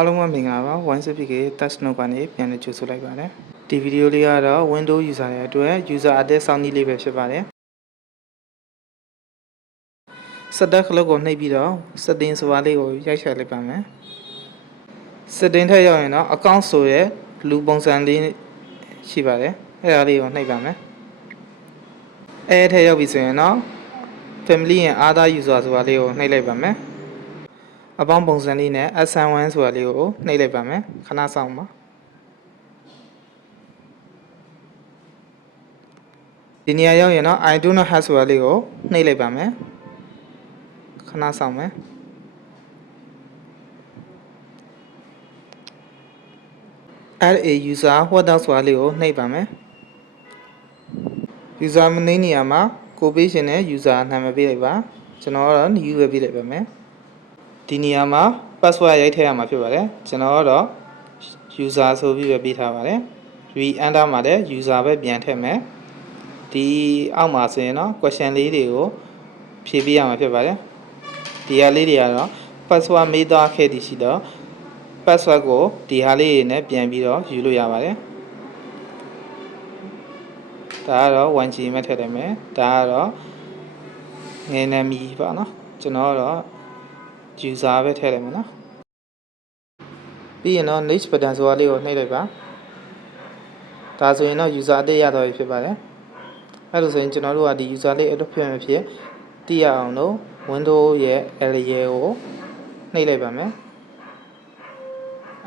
အားလုံးပဲမင်္ဂလာပါ 1CPK Touch Note ကနေပြန်လည်ကြိုဆိုလိုက်ပါတယ်ဒီဗီဒီယိုလေးကတော့ Windows user ရဲ့အတွက် user address စောင့်နည်းလေးပဲဖြစ်ပါတယ်Setup ခလုတ်ကိုနှိပ်ပြီးတော့ setting ဆိုတာလေးကိုရိုက်ချလိုက်ပါမယ် setting ထက်ရောက်ရင်တော့ account ဆိုရဲလူပုံစံလေးရှိပါတယ်အဲ့ဒါလေးကိုနှိပ်ပါမယ်အဲ့ထက်ရောက်ပြီဆိုရင်တော့ family and other user ဆိုတာလေးကိုနှိပ်လိုက်ပါမယ်အပေါင်းပုံစံလေးနဲ့ S1 ဆိုတာလေးကိုနှိပ်လိုက်ပါမယ်ခဏစောင့်ပါဒီနေရာရောက်ရင်တော့ I do not have ဆိုတာလေးကိုနှိပ်လိုက်ပါမယ်ခဏစောင့်မယ်add a user what else ဆိုတာလေးကိုနှိပ်ပါမယ် user မနေနေရာမှာကိုပေးရှင်တဲ့ user နာမည်ပေးလိုက်ပါကျွန်တော်ကတော့ new ပဲပေးလိုက်ပါမယ်ဒီနေရာမှာ password ရိုက်ထည့်ရမှာဖြစ်ပါတယ်ကျွန်တော်ကတော့ user ဆိုပြီးပဲပေးထားပါတယ် re-enter မှာလည်း user ပဲပြန်ထည့်မယ်ဒီအောက်မှာဆိုရင်တော့ question လေးတွေကိုဖြည့်ပေးရမှာဖြစ်ပါတယ်ဒီဟာလေးတွေကတော့ password မေးသွားခဲ့သည်ရှိတော့ password ကိုဒီဟာလေးတွေနဲ့ပြန်ပြီးတော့ယူလို့ရပါတယ်ဒါကတော့ 1G မဲ့ထည့်လိုက်မယ်ဒါကတော့ငယ်နာမည်ပါနော်ကျွန်တော်ကတော့ user ပဲထည့်လိုက်မယ်နော်ပြီးရင်တော့ next button ဆိုတာလေးကိုနှိပ်လိုက်ပါဒါဆိုရင်တော့ user အသစ်ရတော့ပြီဖြစ်ပါတယ်အဲ့လိုဆိုရင်ကျွန်တော်တို့ကဒီ user လေးအတော့ဖြစ်မဖြစ်သိရအောင်လို့ Windows ရဲ့ area ကိုနှိပ်လိုက်ပါမယ်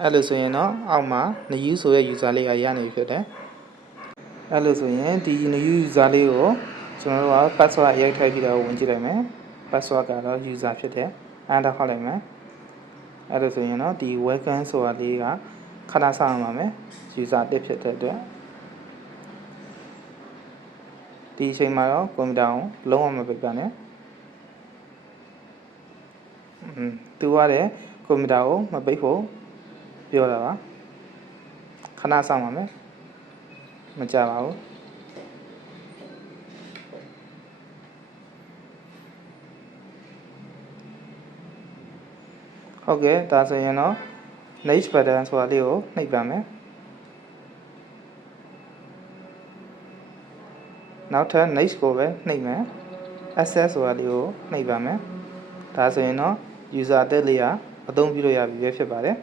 အဲ့လိုဆိုရင်တော့အောက်မှာ new ဆိုတဲ့ user လေးကရနေပြီဖြစ်တယ်အဲ့လိုဆိုရင်ဒီ new user လေးကိုကျွန်တော်တို့က password ရိုက်ထည့်ပြီးတော့ဝင်ကြည့်လိုက်မယ် password ကတော့ user ဖြစ်တယ်enter ခေါက်လိုက်မယ်အဲ့လိုဆိုရင်တော့ဒီ welcome ဆိုတာလေးကခဏစောင့်ရမှာမယ် user အသစ်ဖြစ်တဲ့အတွက်ဒီအချိန်မှာတော့ကွန်ပျူတာကိုလုံးဝမပိတ်ပါနဲ့သူကလည်းကွန်ပျူတာကိုမပိတ်ဖို့ပြောတာပါခဏစောင့်ပါမယ်မကြပါဘူးဟုတ်ကဲ့ဒါဆိုရင်တော့ next button ဆိုတာလေးကိုနှိပ်ပါမယ်နောက်ထပ် next ကိုပဲနှိပ်မယ် access ဆိုတာလေးကိုနှိပ်ပါမယ်ဒါဆိုရင်တော့ user အသစ်လေးကအသုံးပြုလို့ရပြီပဲဖြစ်ပါတယ်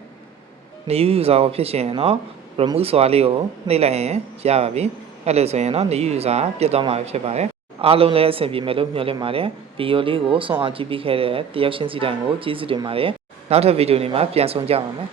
new user ကိုဖြစ်ရှင်ရင်တော့ remove ဆိုတာလေးကိုနှိပ်လိုက်ရင်ရပါပြီအဲ့လိုဆိုရင်တော့ new user ပြတ်သွားမှာဖြစ်ပါတယ်အားလုံးလည်းအဆင်ပြေမယ်လို့မျှော်လင့်ပါတယ်ဗီဒီယိုလေးကိုဆုံးအောင်ကြည့်ပြီးခဲ့တဲ့တယောက်ချင်းစီတိုင်းကိုကျေးဇူးတင်ပါတယ်နောက်ထပ်ဗီဒီယိုတွေမှာပြန်ဆုံကြပါမယ်